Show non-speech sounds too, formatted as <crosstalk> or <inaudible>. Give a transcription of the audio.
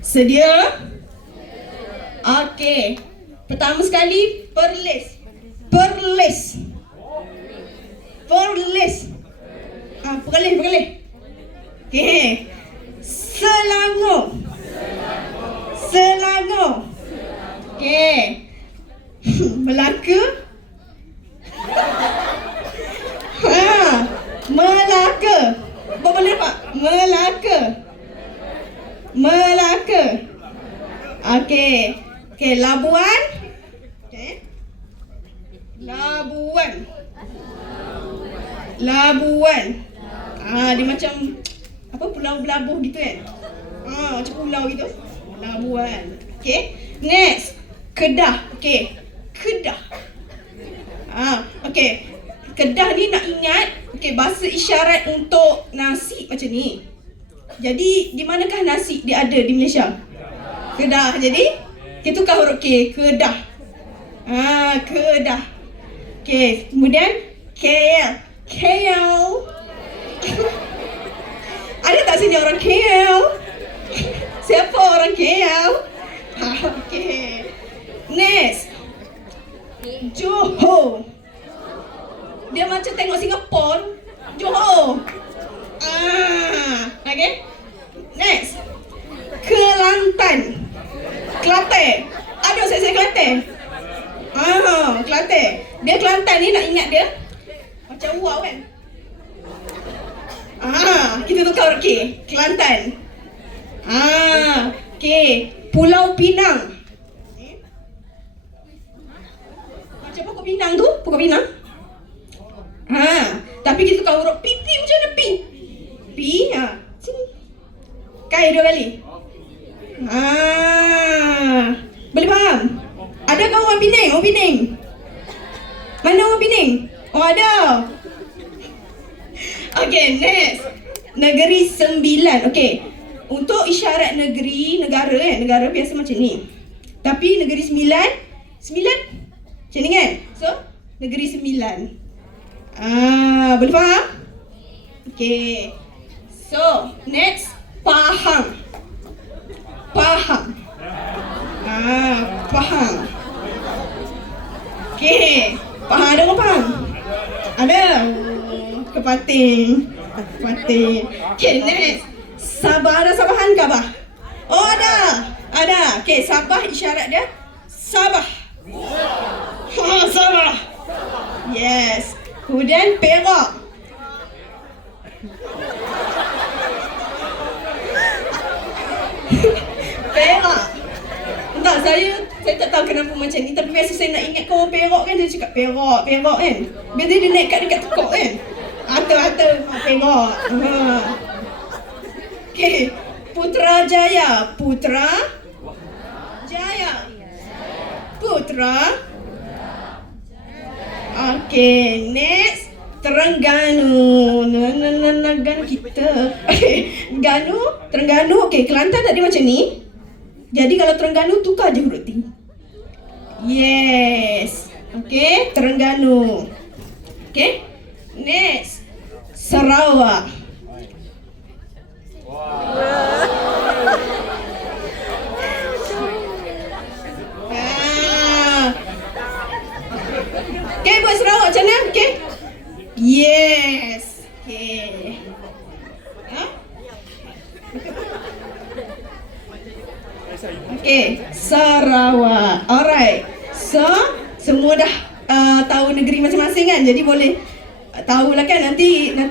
Sedia? Okey. Pertama sekali, perlis. Perlis. Perlis. Ah, perlis, perlis. Okey. Selangor. Selangor. Okey. <laughs> Melaka. Ha. Melaka. Apa boleh pak? Melaka. Melaka. Okey. Okey, Labuan. Okey. Labuan. Labuan. Ah, dia macam apa pulau belabuh gitu kan? Ah, macam pulau gitu. Labuan. Okey. Next. Kedah. Okey. Kedah. Ah, okey. Kedah ni nak ingat, okey, bahasa isyarat untuk nasi macam ni. Jadi, di manakah nasi dia ada di Malaysia? Kedah. Jadi, kita tukar huruf K. Kedah. Ah, Kedah. Okey, kemudian KL. KL. <laughs> ada tak sini orang KL? <laughs> Siapa orang KL? <laughs> Ah, Okey. Next. Johor. Dia macam tengok Singapore. Johor. Ah, okay. Next. Kelantan. Kelantan. Ada Kelantan. Ah, Kelantan. Dia Kelantan ni nak ingat dia. Macam wow kan? Ah, kita tukar okey. Kelantan. Ah, okey. Pulau Pinang. Eh? Macam pokok pinang tu, pokok pinang. Ha, tapi kita tukar huruf P, P macam mana P? P, ha, sini. Kai dua kali. Ha, boleh faham? Ada kau orang Penang? Orang Penang? Mana orang Penang? Oh ada. Okay, next. Negeri sembilan. Okay. Untuk isyarat negeri, negara kan? Negara biasa macam ni. Tapi negeri sembilan, sembilan. Macam ni kan? So, negeri sembilan. Ah, boleh faham? Okay. So, next. Pahang. Pahang. Ah, Pahang. Okay. Pahang ada orang Pahang? Ada. Kepating. Kepating. Okay, next. Sabah ada Sabahan ke? Oh, ada. Ada. Okay, Sabah isyarat dia. Sabah. Ha, Sabah. Yes. Kemudian Perak. Perak. <laughs> Saya tak tahu kenapa macam ni tapi biasa saya nak ingat kau Perak kan dia cakap Perak, Perak kan. Biasa dia naik kat dekat tekok kan. Ata-ata ha, Perak. Ha. Okey. Putrajaya, Putra Jaya. Putra Okey, next Terengganu. Na na na na Ganu kita. <laughs> Okey, Ganu, Terengganu. Okey, Kelantan tadi macam ni. Jadi kalau Terengganu tukar je huruf T. Yes. Okey, Terengganu. Okey. Next. Sarawak. Ah. Okay, buat Sarawak macam mana? Yes. Okay. Okay, Sarawak. Alright. So, semua dah uh, tahu negeri masing-masing kan? Jadi boleh uh, tahulah kan nanti nanti